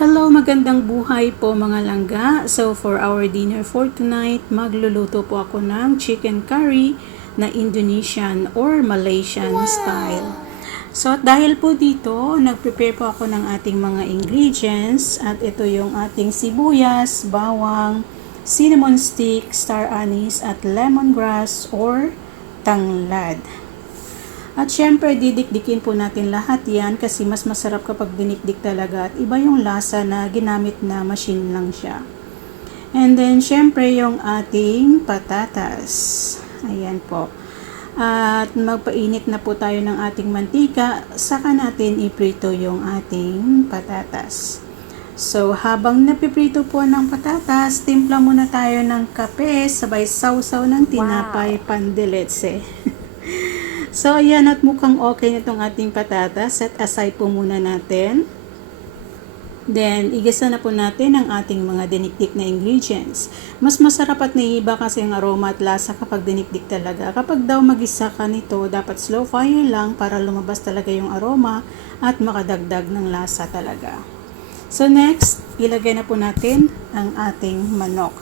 Hello, magandang buhay po mga langga. So for our dinner for tonight, magluluto po ako ng chicken curry na Indonesian or Malaysian style. So dahil po dito, nag-prepare po ako ng ating mga ingredients at ito yung ating sibuyas, bawang, cinnamon stick, star anise at lemongrass or tanglad. At syempre, didikdikin po natin lahat yan kasi mas masarap kapag dinikdik talaga at iba yung lasa na ginamit na machine lang siya. And then, syempre, yung ating patatas. Ayan po. At magpainit na po tayo ng ating mantika, saka natin iprito yung ating patatas. So, habang napiprito po ng patatas, timpla muna tayo ng kape, sabay sausaw ng tinapay pandeletse. So, ayan at mukhang okay na itong ating patatas. Set aside po muna natin. Then, igisa na po natin ang ating mga dinikdik na ingredients. Mas masarap at naiiba kasi ang aroma at lasa kapag dinikdik talaga. Kapag daw magisa ka nito, dapat slow fire lang para lumabas talaga yung aroma at makadagdag ng lasa talaga. So, next, ilagay na po natin ang ating manok.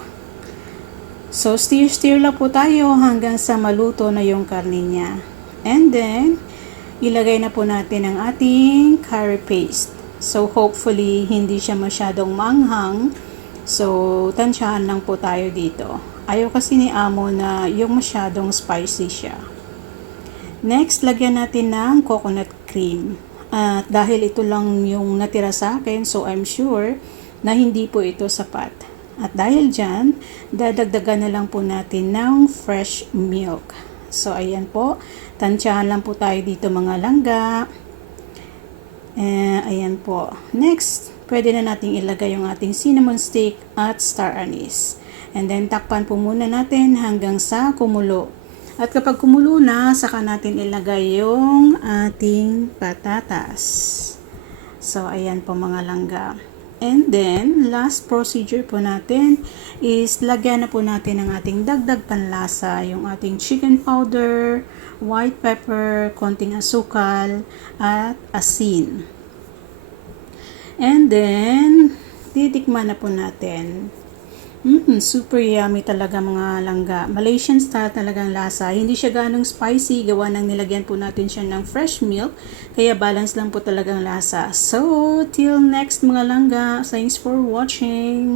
So, stir lang po tayo hanggang sa maluto na yung karne niya. And then, ilagay na po natin ang ating curry paste. So, hopefully, hindi siya masyadong manghang. So, tansyahan lang po tayo dito. Ayaw kasi ni Amo na yung masyadong spicy siya. Next, lagyan natin ng coconut cream. At dahil ito lang yung natira sa akin, so I'm sure na hindi po ito sapat. At dahil dyan, dadagdagan na lang po natin ng fresh milk. So, ayan po. Tansyahan lang po tayo dito mga langga. Ayan po. Next, pwede na nating ilagay yung ating cinnamon stick at star anise. And then, takpan po muna natin hanggang sa kumulo. At kapag kumulo na, saka natin ilagay yung ating patatas. So, ayan po mga langga. And then, last procedure po natin is lagyan na po natin ang ating dagdag panlasa, yung ating chicken powder, white pepper, konting asukal, at asin. And then, titikman na po natin. Super yummy talaga mga langga. Malaysian style talagang lasa. Hindi siya ganong spicy. Gawa ng nilagyan po natin siya ng fresh milk. Kaya balance lang po talagang lasa. So, till next mga langga. Thanks for watching.